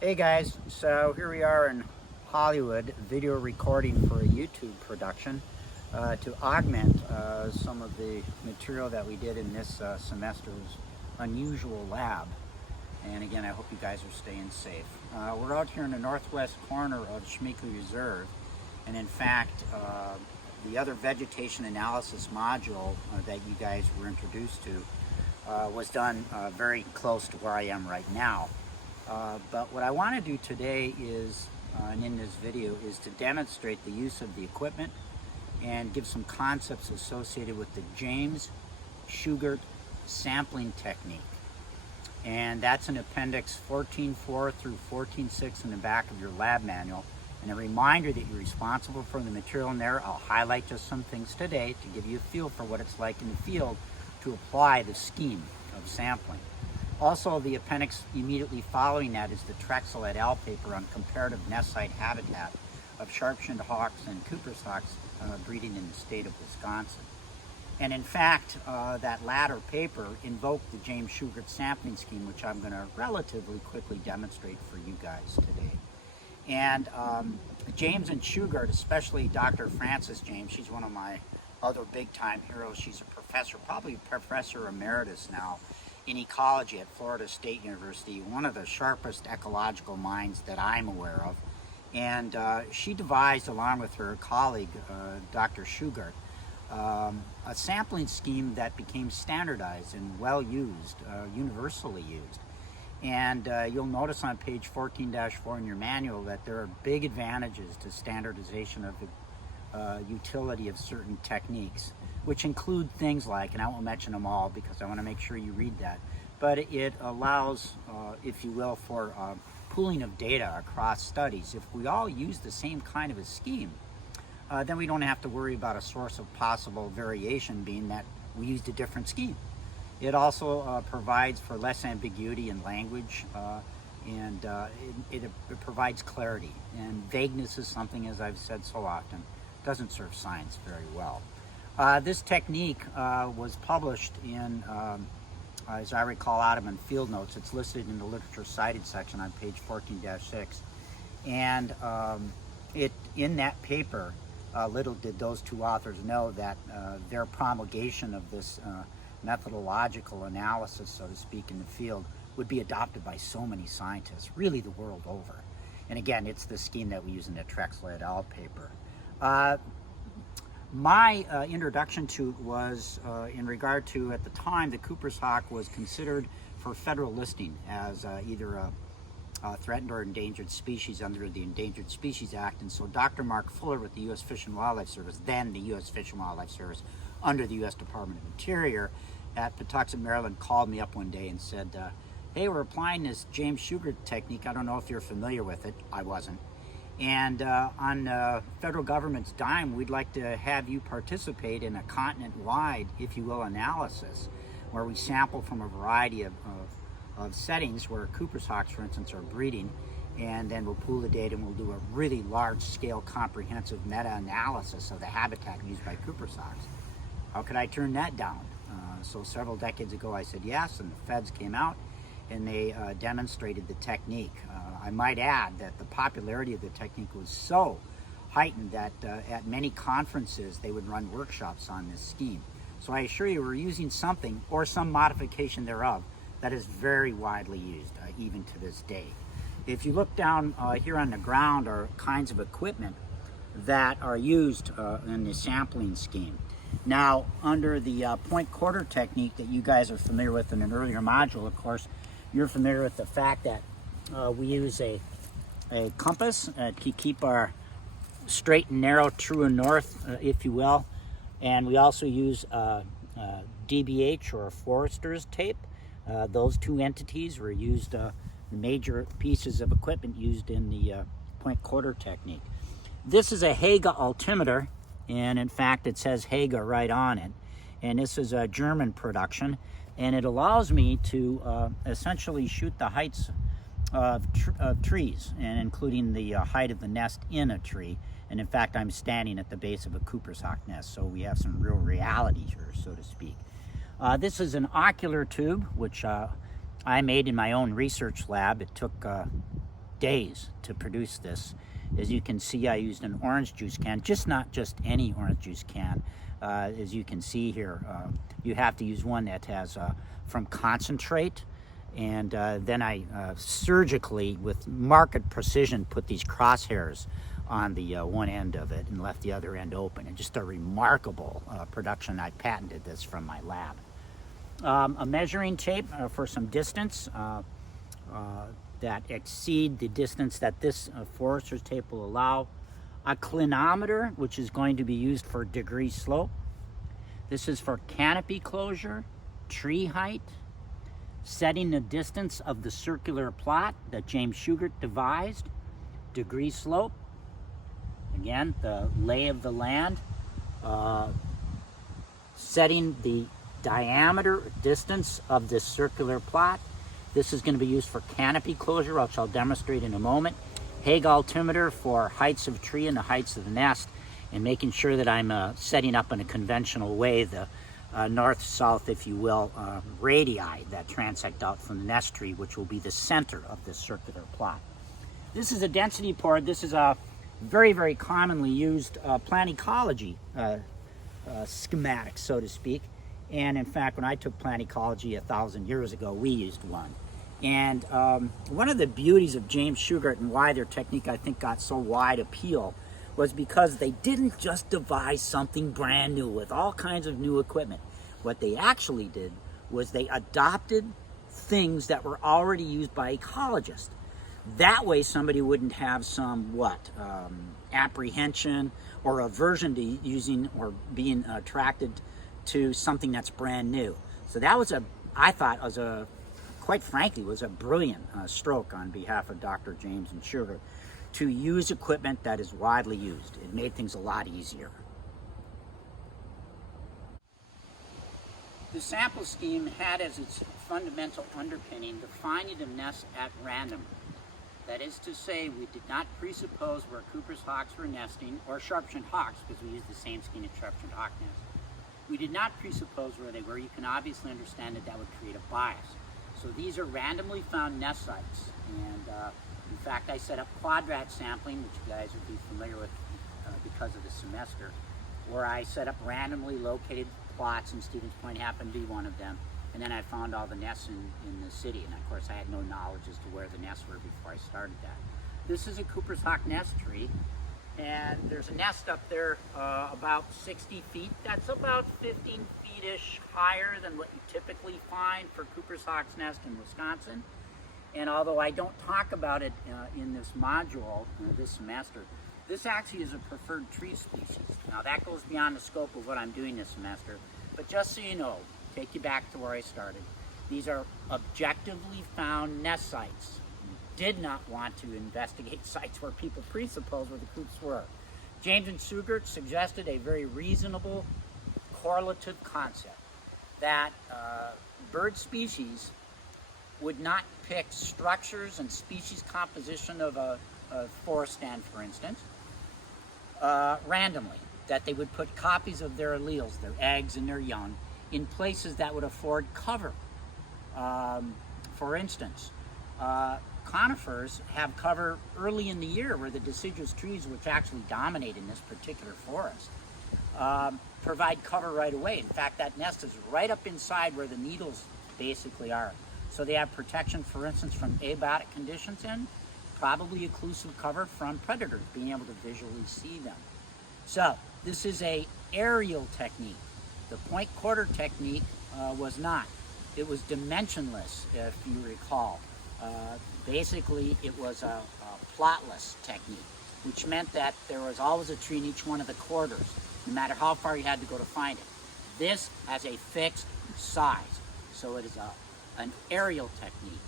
Hey guys, so here we are in Hollywood, video recording for a YouTube production to augment some of the material that we did in this semester's unusual lab. And again, I hope you guys are staying safe. We're out here in the northwest corner of Schmeekley Reserve, and in fact, the other vegetation analysis module that you guys were introduced to was done very close to where I am right now. But what I want to do today is, and in this video, is to demonstrate the use of the equipment and give some concepts associated with the James-Shugart sampling technique. And that's in Appendix 14.4 through 14.6 in the back of your lab manual. And a reminder that you're responsible for the material in there. I'll highlight just some things today to give you a feel for what it's like in the field to apply the scheme of sampling. Also, the appendix immediately following that is the Trexel et al. Paper on comparative nest site habitat of sharp-shinned hawks and Cooper's hawks breeding in the state of Wisconsin. And in fact, that latter paper invoked the James-Shugart sampling scheme, which I'm going to relatively quickly demonstrate for you guys today. And James and Shugart, especially Dr. Frances James, she's one of my other big-time heroes. She's a professor, probably professor emeritus now, in ecology at Florida State University, one of the sharpest ecological minds that I'm aware of. And she devised, along with her colleague, Dr. Shugart, a sampling scheme that became standardized and well used, universally used. And you'll notice on page 14-4 in your manual that there are big advantages to standardization of the utility of certain techniques, which include things like, and I won't mention them all because I want to make sure you read that, but it allows, if you will, for pooling of data across studies. If we all use the same kind of a scheme, then we don't have to worry about a source of possible variation being that we used a different scheme. It also provides for less ambiguity in language, and it provides clarity. And vagueness is something, as I've said so often, doesn't serve science very well. This technique was published in, as I recall, out of in Field Notes. It's listed in the literature cited section on page 14-6. And in that paper, little did those two authors know that their promulgation of this methodological analysis, so to speak, in the field would be adopted by so many scientists, really the world over. And again, it's the scheme that we use in the Trexel et al. Paper. My introduction to it was in regard to, at the time, the Cooper's hawk was considered for federal listing as either a threatened or endangered species under the Endangered Species Act. And so Dr. Mark Fuller with the U.S. Fish and Wildlife Service, then the U.S. Fish and Wildlife Service under the U.S. Department of Interior at Patuxent, Maryland, called me up one day and said, hey, we're applying this James-Shugart technique. I don't know if you're familiar with it. I wasn't. And on federal government's dime, we'd like to have you participate in a continent-wide, if you will, analysis where we sample from a variety of settings where Cooper's hawks, for instance, are breeding, and then we'll pool the data and we'll do a really large-scale, comprehensive meta-analysis of the habitat used by Cooper's hawks. How could I turn that down? So several decades ago, I said yes, and the feds came out and they demonstrated the technique. I might add that the popularity of the technique was so heightened that at many conferences they would run workshops on this scheme. So I assure you we're using something or some modification thereof that is very widely used, even to this day. If you look down here on the ground are kinds of equipment that are used in the sampling scheme. Now, under the point quarter technique that you guys are familiar with in an earlier module, of course, you're familiar with the fact that we use a compass to keep our straight and narrow, true and north, if you will. And we also use DBH, or forester's tape. Those two entities were used, major pieces of equipment used in the point quarter technique. This is a Haga altimeter, and in fact it says Haga right on it. And this is a German production, and it allows me to essentially shoot the heights of trees, and including the height of the nest in a tree. And in fact, I'm standing at the base of a Cooper's hawk nest, so we have some real reality here, so to speak. This is an ocular tube, which I made in my own research lab. It took days to produce this. As you can see, I used an orange juice can, not just any orange juice can. As you can see here, you have to use one that has from concentrate, and then I surgically, with marked precision, put these crosshairs on the one end of it and left the other end open. And just a remarkable production. I patented this from my lab. A measuring tape for some distance that exceed the distance that this forester's tape will allow. A clinometer, which is going to be used for degree slope. This is for canopy closure, tree height, setting the distance of the circular plot that James-Shugart devised, degree slope, again, the lay of the land, setting the diameter distance of this circular plot. This is going to be used for canopy closure, which I'll demonstrate in a moment. Hague altimeter for heights of tree and the heights of the nest, and making sure that I'm setting up in a conventional way the north-south, if you will, radii that transect out from the nest tree, which will be the center of this circular plot. This is a density board. This is a very, very commonly used plant ecology schematic, so to speak. And in fact, when I took plant ecology 1,000 years ago, we used one. And one of the beauties of James-Shugart and why their technique, I think, got so wide appeal was because they didn't just devise something brand new with all kinds of new equipment. What they actually did was they adopted things that were already used by ecologists. That way somebody wouldn't have some, apprehension or aversion to using or being attracted to something that's brand new. So that was I thought quite frankly, was a brilliant stroke on behalf of Dr. James and Shugart to use equipment that is widely used. It made things a lot easier. The sample scheme had as its fundamental underpinning the finding of nests at random. That is to say, we did not presuppose where Cooper's hawks were nesting, or sharp-shinned hawks, because we used the same scheme as sharp-shinned hawk nests. We did not presuppose where they were. You can obviously understand that would create a bias. So these are randomly found nest sites. And in fact, I set up quadrat sampling, which you guys would be familiar with because of the semester, where I set up randomly located plots, and Stevens Point happened to be one of them. And then I found all the nests in the city. And of course, I had no knowledge as to where the nests were before I started that. This is a Cooper's hawk nest tree. And there's a nest up there about 60 feet. That's about 15 feet-ish higher than what you typically find for Cooper's hawk's nest in Wisconsin. And although I don't talk about it in this module this semester, this actually is a preferred tree species. Now that goes beyond the scope of what I'm doing this semester, but just so you know, take you back to where I started. These are objectively found nest sites. Did not want to investigate sites where people presuppose where the coops were. James and Shugart suggested a very reasonable correlative concept that bird species would not pick structures and species composition of a forest stand, for instance, randomly. That they would put copies of their alleles, their eggs and their young, in places that would afford cover. For instance, conifers have cover early in the year where the deciduous trees, which actually dominate in this particular forest, provide cover right away. In fact, that nest is right up inside where the needles basically are. So they have protection, for instance, from abiotic conditions and probably occlusive cover from predators, being able to visually see them. So this is a aerial technique. The point quarter technique was not. It was dimensionless, if you recall. Basically, it was a plotless technique, which meant that there was always a tree in each one of the quarters, no matter how far you had to go to find it. This has a fixed size, so it is an aerial technique,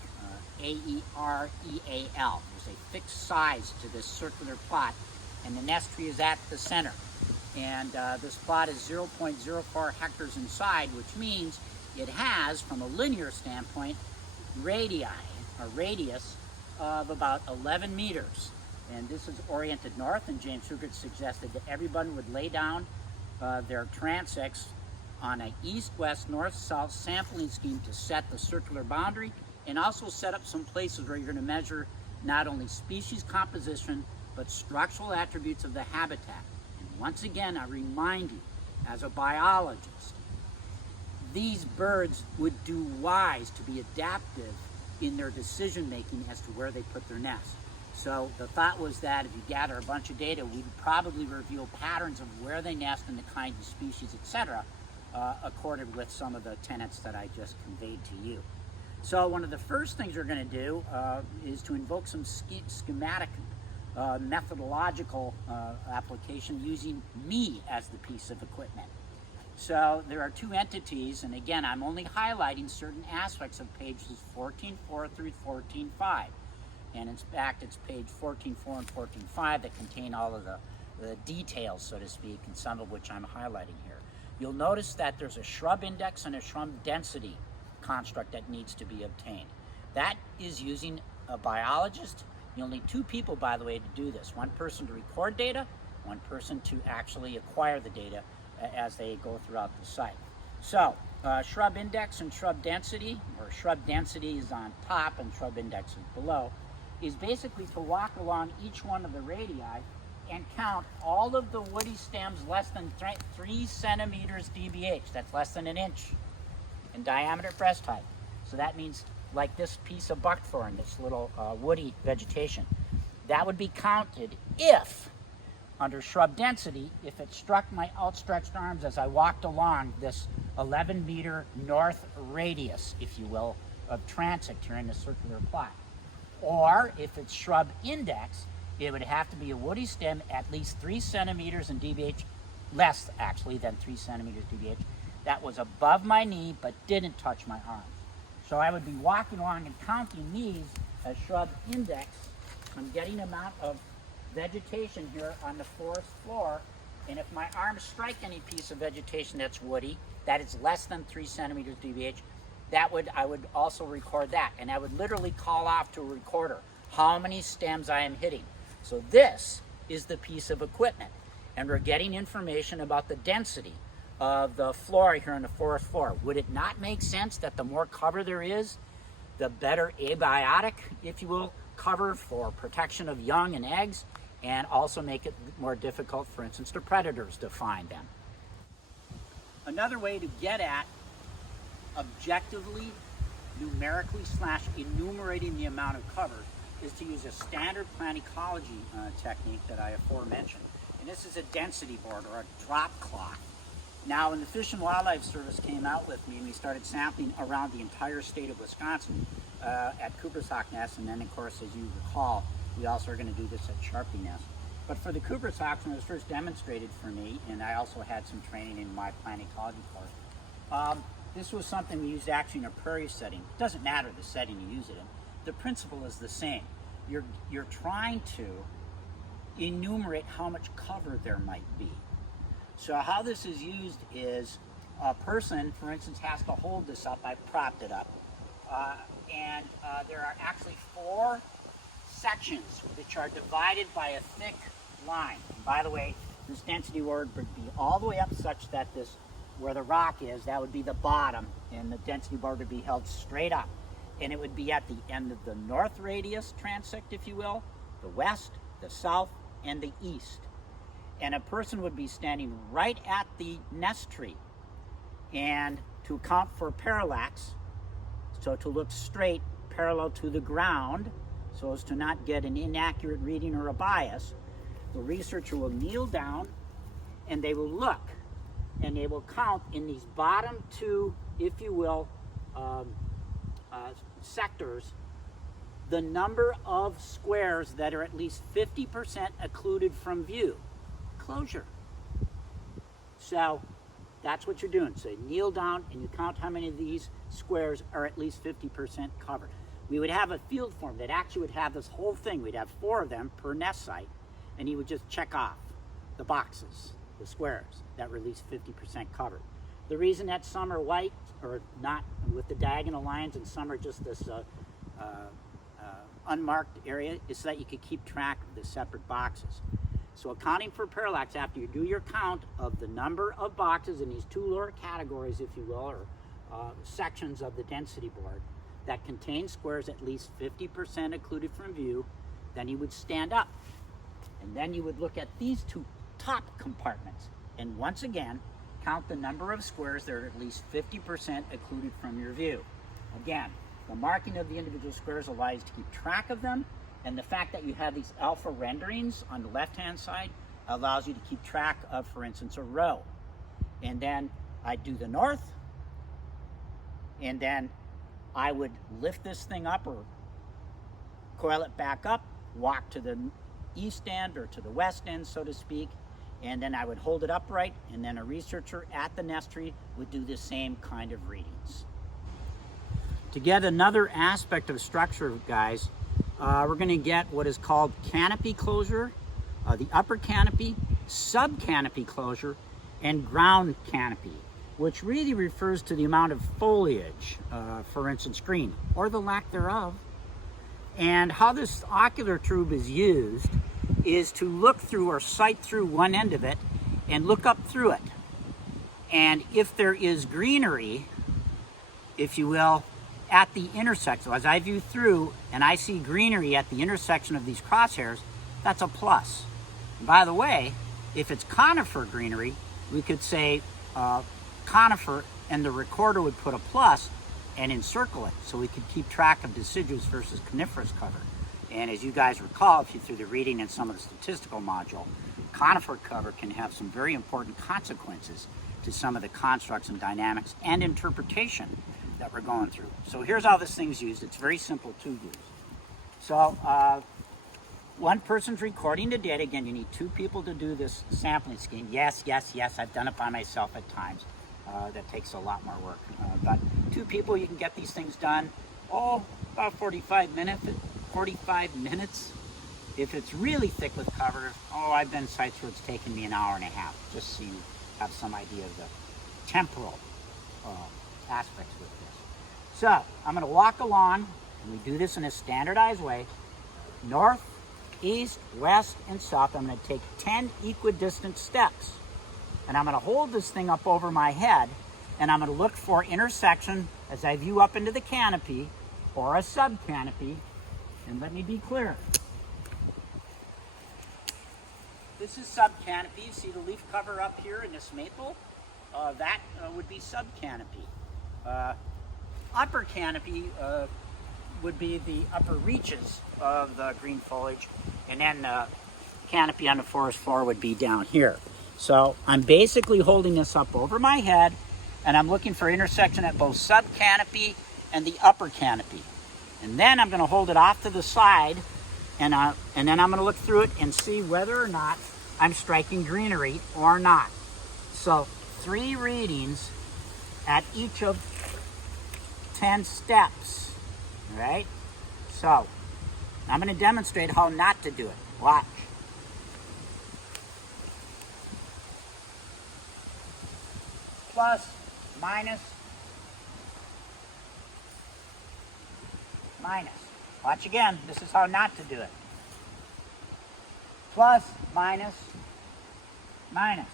A-E-R-E-A-L. There's a fixed size to this circular plot, and the nest tree is at the center. And this plot is 0.04 hectares inside, which means it has, from a linear standpoint, radii, a radius of about 11 meters. And this is oriented north, and James-Shugart suggested that everyone would lay down their transects on an east-west, north-south sampling scheme to set the circular boundary, and also set up some places where you're going to measure not only species composition, but structural attributes of the habitat. And once again, I remind you, as a biologist, these birds would do wise to be adaptive in their decision making as to where they put their nests. So the thought was that if you gather a bunch of data, we'd probably reveal patterns of where they nest and the kinds of species, etc., accorded with some of the tenets that I just conveyed to you. So one of the first things we're going to do is to invoke some schematic methodological application using me as the piece of equipment. So there are two entities, and again, I'm only highlighting certain aspects of pages 14.4 through 14.5. And in fact, it's page 14.4 and 14.5 that contain all of the details, so to speak, and some of which I'm highlighting here. You'll notice that there's a shrub index and a shrub density construct that needs to be obtained. That is using a biologist. You'll need two people, by the way, to do this. One person to record data, one person to actually acquire the data as they go throughout the site. So, shrub index and shrub density, or shrub density is on top and shrub index is below, is basically to walk along each one of the radii and count all of the woody stems less than 3 centimeters dBH. That's less than an inch in diameter breast height. So that means like this piece of buckthorn, this little woody vegetation. That would be counted if, under shrub density, if it struck my outstretched arms as I walked along this 11-meter north radius, if you will, of transect here in the circular plot. Or if it's shrub index, it would have to be a woody stem at least 3 centimeters in dBH, less actually than 3 centimeters dBH, that was above my knee but didn't touch my arms. So I would be walking along and counting these as shrub index. I'm getting amount of vegetation here on the forest floor, and if my arms strike any piece of vegetation that's woody, that is less than 3 centimeters dBH, I would also record that, and I would literally call off to a recorder how many stems I am hitting. So this is the piece of equipment, and we're getting information about the density of the flora here on the forest floor. Would it not make sense that the more cover there is, the better abiotic, if you will, cover for protection of young and eggs, and also make it more difficult, for instance, to predators to find them? Another way to get at objectively, numerically / enumerating the amount of cover is to use a standard plant ecology technique that I aforementioned. And this is a density board, or a drop cloth. Now, when the Fish and Wildlife Service came out with me and we started sampling around the entire state of Wisconsin at Cooper's Hawk Nest, and then of course, as you recall, we also are going to do this at Sharpie Nest. But for the Cooper's Hawks, when it was first demonstrated for me, and I also had some training in my plant ecology course, this was something we used actually in a prairie setting. It doesn't matter the setting you use it in. The principle is the same. You're trying to enumerate how much cover there might be. So how this is used is a person, for instance, has to hold this up. I propped it up. And there are actually 4 sections which are divided by a thick line. And by the way, this density board would be all the way up such that this, where the rock is, that would be the bottom, and the density board would be held straight up. And it would be at the end of the north radius transect, if you will, the west, the south, and the east. And a person would be standing right at the nest tree. And to account for parallax, so to look straight parallel to the ground, so as to not get an inaccurate reading or a bias, the researcher will kneel down and they will look and they will count in these bottom 2, if you will, sectors, the number of squares that are at least 50% occluded from view. Closure. So that's what you're doing. So you kneel down and you count how many of these squares are at least 50% covered. We would have a field form that actually would have this whole thing. We'd have 4 of them per nest site, and he would just check off the boxes, the squares that were at least 50% covered. The reason that some are white or not with the diagonal lines and some are just this unmarked area is so that you could keep track of the separate boxes. So accounting for parallax, after you do your count of the number of boxes in these 2 lower categories, if you will, or sections of the density board, that contained squares at least 50% occluded from view, then you would stand up. And then you would look at these two top compartments. And once again, count the number of squares that are at least 50% occluded from your view. Again, the marking of the individual squares allows you to keep track of them, and the fact that you have these alpha renderings on the left-hand side allows you to keep track of, for instance, a row. And then I do the north, and then I would lift this thing up or coil it back up, walk to the east end or to the west end, so to speak, and then I would hold it upright, and then a researcher at the nest tree would do the same kind of readings. To get another aspect of structure, guys, we're going to get what is called canopy closure, the upper canopy, sub-canopy closure, and ground canopy, which really refers to the amount of foliage, for instance, green, or the lack thereof. And how this ocular tube is used is to look through or sight through one end of it and look up through it. And if there is greenery, if you will, at the intersection, so as I view through and I see greenery at the intersection of these crosshairs, that's a plus. And by the way, if it's conifer greenery, we could say conifer, and the recorder would put a plus and encircle it so we could keep track of deciduous versus coniferous cover. And as you guys recall, if you through the reading in some of the statistical module, conifer cover can have some very important consequences to some of the constructs and dynamics and interpretation that we're going through. So here's how this thing's used. It's very simple to use. So one person's recording the data. Again, you need 2 people to do this sampling scheme. Yes, I've done it by myself at times. That takes a lot more work. But 2 people, you can get these things done, about 45 minutes. If it's really thick with cover, I've been sites where it's taken me an hour and a half, just so you have some idea of the temporal aspects with this. So I'm going to walk along, and we do this in a standardized way. North, east, west, and south. I'm going to take 10 equidistant steps. And I'm going to hold this thing up over my head, and I'm going to look for intersection as I view up into the canopy or a sub-canopy. And let me be clear. This is sub-canopy. You see the leaf cover up here in this maple? That would be sub-canopy. Upper canopy would be the upper reaches of the green foliage, and then canopy on the forest floor would be down here. So I'm basically holding this up over my head, and I'm looking for intersection at both sub-canopy and the upper canopy. And then I'm going to hold it off to the side, and then I'm going to look through it and see whether or not I'm striking greenery or not. So 3 readings at each of 10 steps, all right? So I'm going to demonstrate how not to do it. Watch. Plus, minus, minus. Watch again. This is how not to do it. Plus, minus, minus.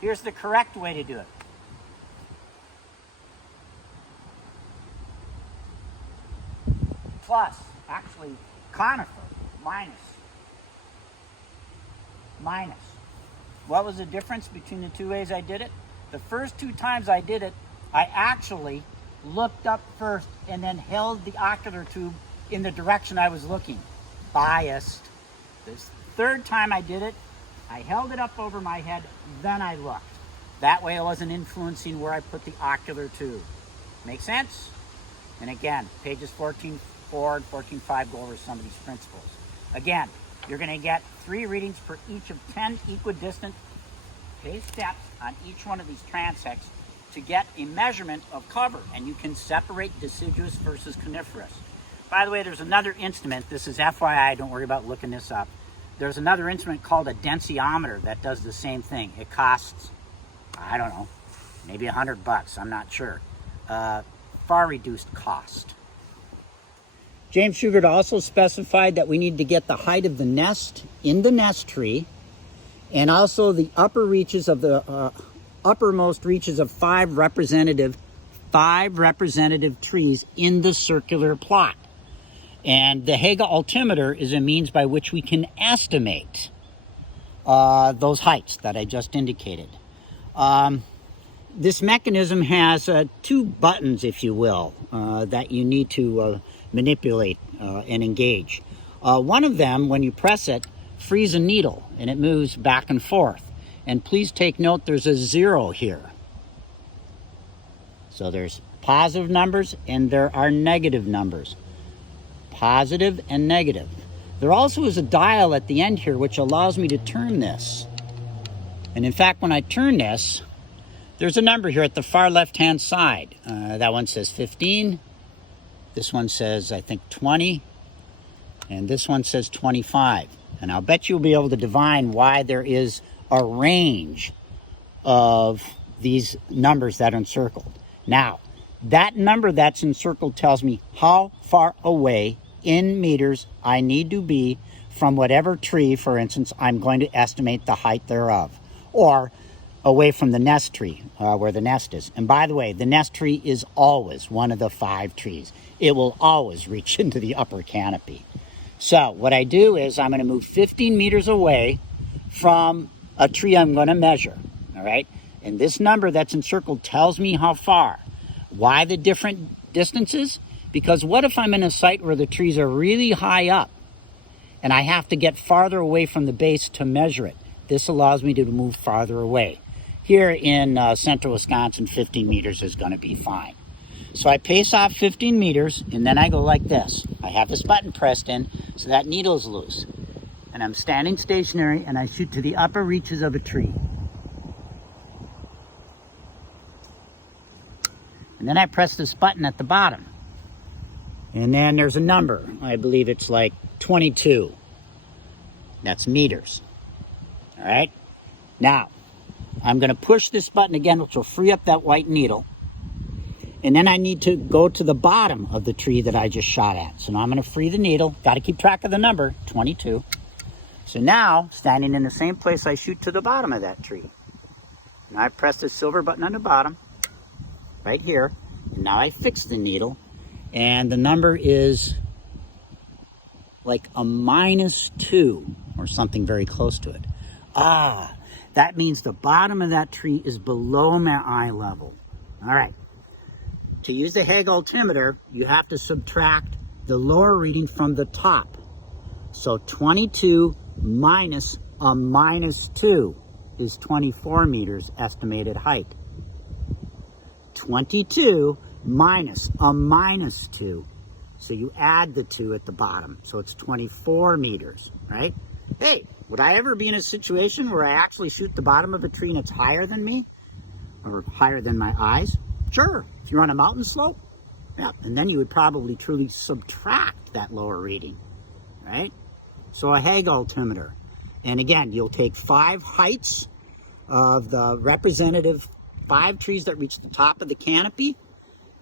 Here's the correct way to do it. Plus, actually, conifer, minus, minus. What was the difference between the 2 ways I did it? The first 2 times I did it, I actually looked up first and then held the ocular tube in the direction I was looking. Biased. This 3rd time I did it, I held it up over my head, then I looked. That way I wasn't influencing where I put the ocular tube. Make sense? And again, pages 14.4 and 14.5 go over some of these principles. Again, you're going to get 3 readings for each of 10 equidistant steps on each one of these transects to get a measurement of cover, and you can separate deciduous versus coniferous. By the way, there's another instrument. This is FYI, don't worry about looking this up. There's another instrument called a densiometer that does the same thing. It costs, I don't know, maybe $100, I'm not sure. Far reduced cost. James-Shugart also specified that we need to get the height of the nest in the nest tree, and also the upper reaches of the uppermost reaches of 5 representative 5 representative trees in the circular plot. And the Haga altimeter is a means by which we can estimate those heights that I just indicated. This mechanism has 2 buttons, if you will, that you need to manipulate and engage. One of them, when you press it, frees a needle and it moves back and forth. And please take note, there's a 0 here. So there's positive numbers and there are negative numbers. Positive and negative. There also is a dial at the end here which allows me to turn this. And in fact, when I turn this, there's a number here at the far left-hand side. That one says 15. This one says, I think, 20. And this one says 25. And I'll bet you'll be able to divine why there is a range of these numbers that are encircled. Now, that number that's encircled tells me how far away in meters I need to be from whatever tree, for instance, I'm going to estimate the height thereof. Or away from the nest tree, where the nest is. And by the way, the nest tree is always one of the 5 trees. It will always reach into the upper canopy. So what I do is I'm going to move 15 meters away from a tree I'm going to measure, all right? And this number that's encircled tells me how far. Why the different distances? Because what if I'm in a site where the trees are really high up and I have to get farther away from the base to measure it? This allows me to move farther away. Here in central Wisconsin, 15 meters is going to be fine. So I pace off 15 meters, and then I go like this. I have this button pressed in, so that needle is loose. And I'm standing stationary, and I shoot to the upper reaches of a tree. And then I press this button at the bottom. And then there's a number. I believe it's like 22. That's meters. All right? Now, I'm going to push this button again, which will free up that white needle. And then I need to go to the bottom of the tree that I just shot at. So now I'm going to free the needle. Got to keep track of the number, 22. So now, standing in the same place, I shoot to the bottom of that tree. Now I press the silver button on the bottom, right here. And now I fix the needle. And the number is like a -2 or something very close to it. That means the bottom of that tree is below my eye level. All right. To use the Haga altimeter, you have to subtract the lower reading from the top. So 22 minus a -2 is 24 meters estimated height. 22 minus a -2. So you add the 2 at the bottom. So it's 24 meters, right? Hey, would I ever be in a situation where I actually shoot the bottom of a tree and it's higher than me? Or higher than my eyes? Sure. If you're on a mountain slope, yeah. And then you would probably truly subtract that lower reading, right? So a Haga altimeter. And again, you'll take 5 heights of the representative 5 trees that reach the top of the canopy,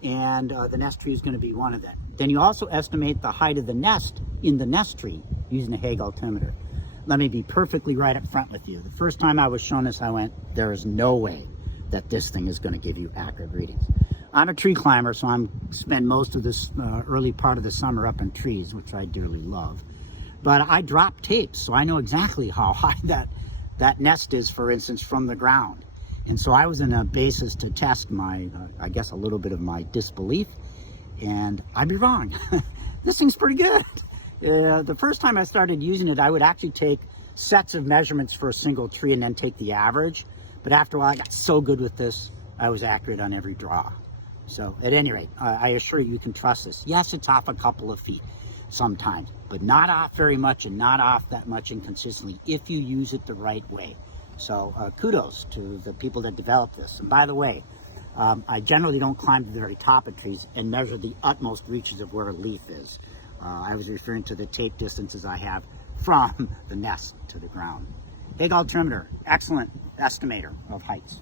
and the nest tree is going to be one of them. Then you also estimate the height of the nest in the nest tree using a Haga altimeter. Let me be perfectly right up front with you. The first time I was shown this, I went, there is no way that this thing is going to give you accurate readings. I'm a tree climber, so I spend most of this early part of the summer up in trees, which I dearly love. But I drop tapes, so I know exactly how high that nest is, for instance, from the ground. And so I was in a basis to test my, I guess, a little bit of my disbelief, and I'd be wrong. This thing's pretty good. The first time I started using it, I would actually take sets of measurements for a single tree and then take the average. But after a while, I got so good with this, I was accurate on every draw. So at any rate, I assure you, you can trust this. Yes, it's off a couple of feet sometimes, but not off very much and not off that much inconsistently if you use it the right way. So kudos to the people that developed this. And by the way, I generally don't climb to the very top of trees and measure the utmost reaches of where a leaf is. I was referring to the tape distances I have from the nest to the ground. Haga altimeter, excellent estimator of heights.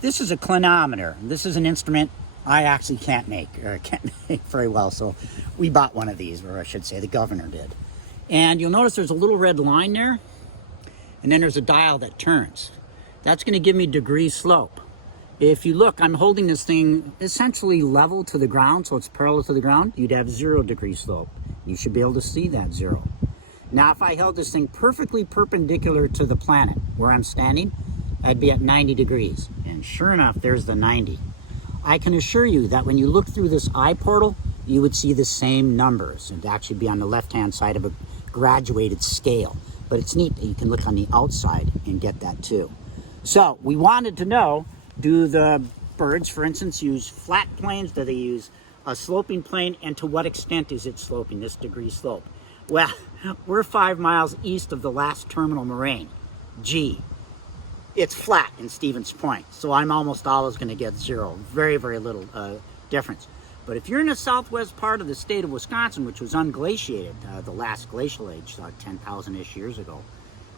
This is a clinometer. This is an instrument I actually can't make very well, so we bought one of these, or I should say the governor did. And you'll notice there's a little red line there, and then there's a dial that turns. That's going to give me degree slope. If you look, I'm holding this thing essentially level to the ground, so it's parallel to the ground. You'd have 0 degree slope. You should be able to see that 0. Now, if I held this thing perfectly perpendicular to the planet where I'm standing, I'd be at 90 degrees. And sure enough, there's the 90. I can assure you that when you look through this eye portal, you would see the same numbers. It'd actually be on the left-hand side of a graduated scale. But it's neat that you can look on the outside and get that too. So we wanted to know, do the birds, for instance, use flat planes? Do they use a sloping plane? And to what extent is it sloping, this degree slope? Well, we're 5 miles east of the last terminal moraine, G. It's flat in Stevens Point, so I'm almost always going to get 0. Very, very little difference. But if you're in the southwest part of the state of Wisconsin, which was unglaciated, the last glacial age, 10,000-ish years ago,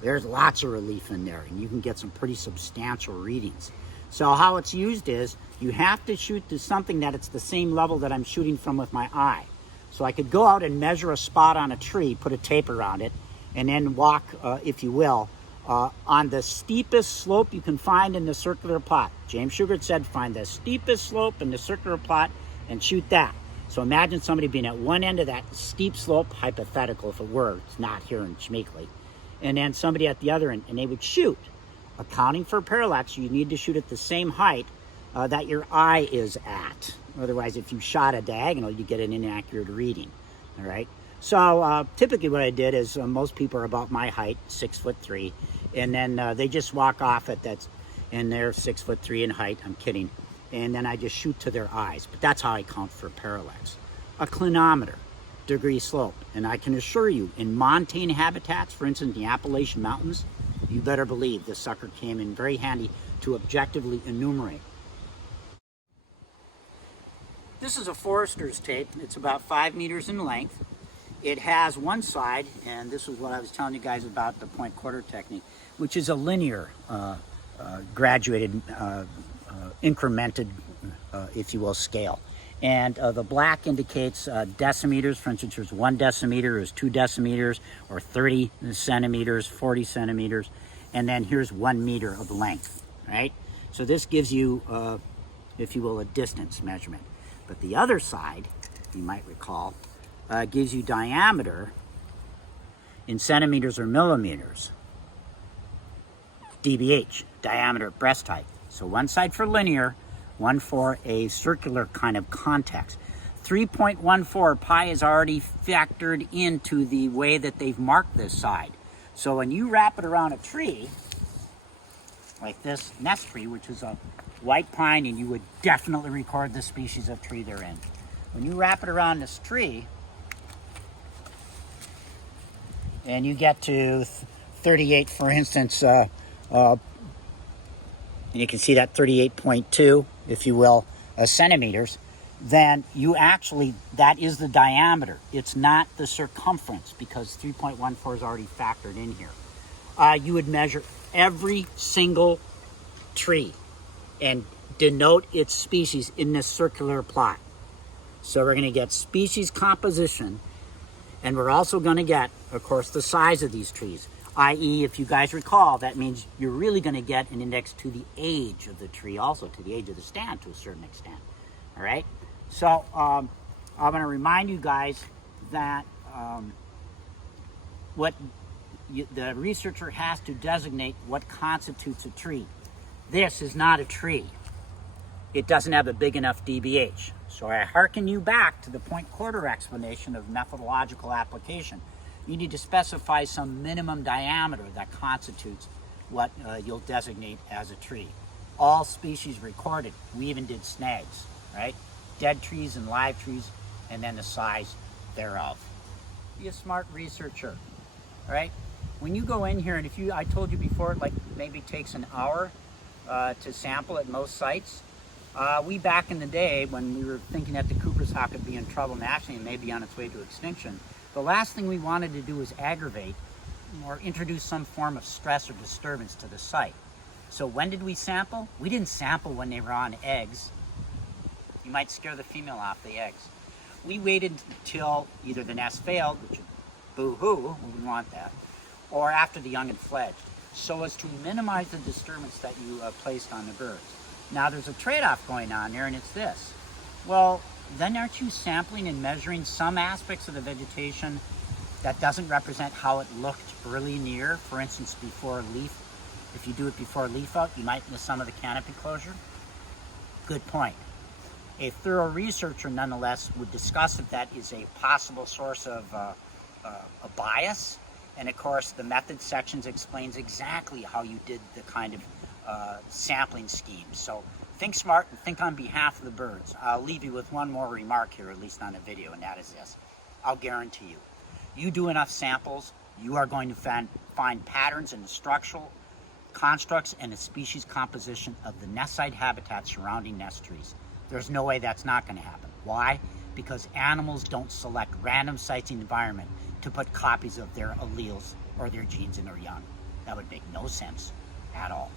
there's lots of relief in there, and you can get some pretty substantial readings. So how it's used is, you have to shoot to something that it's the same level that I'm shooting from with my eye. So I could go out and measure a spot on a tree, put a tape around it, and then walk, if you will, on the steepest slope you can find in the circular plot. James-Shugart said, find the steepest slope in the circular plot and shoot that. So imagine somebody being at one end of that steep slope, hypothetical if it were, it's not here in Schmeekly, and then somebody at the other end, and they would shoot. Accounting for parallax, you need to shoot at the same height that your eye is at. Otherwise, if you shot a diagonal, you get an inaccurate reading. All right. So typically what I did is most people are about my height, 6'3", and then they just walk off at that, and they're 6'3" in height. I'm kidding. And then I just shoot to their eyes. But that's how I count for parallax. A clinometer, degree slope. And I can assure you, in montane habitats, for instance, the Appalachian Mountains, you better believe this sucker came in very handy to objectively enumerate. This is a forester's tape. It's about 5 meters in length. It has one side, and this is what I was telling you guys about the point quarter technique, which is a linear, graduated, incremented, if you will, scale. And the black indicates decimeters. For instance, there's 1 decimeter, there's 2 decimeters, or 30 centimeters, 40 centimeters. And then here's 1 meter of length, right? So this gives you, if you will, a distance measurement. But the other side, you might recall, gives you diameter in centimeters or millimeters. DBH, diameter at breast height. So one side for linear, one for a circular kind of context. 3.14 pi is already factored into the way that they've marked this side. So when you wrap it around a tree, like this nest tree, which is a white pine, and you would definitely record the species of tree they're in. When you wrap it around this tree, and you get to 38, for instance, and you can see that 38.2, if you will, centimeters, then you actually, that is the diameter. It's not the circumference, because 3.14 is already factored in here. You would measure every single tree and denote its species in this circular plot. So we're going to get species composition, and we're also going to get, of course, the size of these trees. I.e., if you guys recall, that means you're really going to get an index to the age of the tree, also to the age of the stand to a certain extent. All right? So I'm going to remind you guys that the researcher has to designate what constitutes a tree. This is not a tree. It doesn't have a big enough DBH. So I hearken you back to the point quarter explanation of methodological application. You need to specify some minimum diameter that constitutes what you'll designate as a tree. All species recorded. We even did snags, right? Dead trees and live trees, and then the size thereof. Be a smart researcher, all right? When you go in here, and I told you before, it like maybe takes an hour to sample at most sites. We back in the day, when we were thinking that the Cooper's hawk would be in trouble nationally and maybe on its way to extinction, the last thing we wanted to do was aggravate or introduce some form of stress or disturbance to the site. So when did we sample? We didn't sample when they were on eggs. You might scare the female off the eggs. We waited until either the nest failed, which is boo-hoo, we wouldn't want that, or after the young had fledged, so as to minimize the disturbance that you placed on the birds. Now there's a trade-off going on there, and it's this. Well, then aren't you sampling and measuring some aspects of the vegetation that doesn't represent how it looked early in the year? For instance, before a leaf. If you do it before a leaf out, you might miss some of the canopy closure. Good point. A thorough researcher, nonetheless, would discuss if that is a possible source of a bias. And of course, the method sections explains exactly how you did the kind of sampling scheme. So think smart and think on behalf of the birds. I'll leave you with one more remark here, at least on a video, and that is this. I'll guarantee you, you do enough samples, you are going to find patterns in the structural constructs and the species composition of the nest site habitat surrounding nest trees. There's no way that's not going to happen. Why? Because animals don't select random sites in the environment to put copies of their alleles or their genes in their young. That would make no sense at all.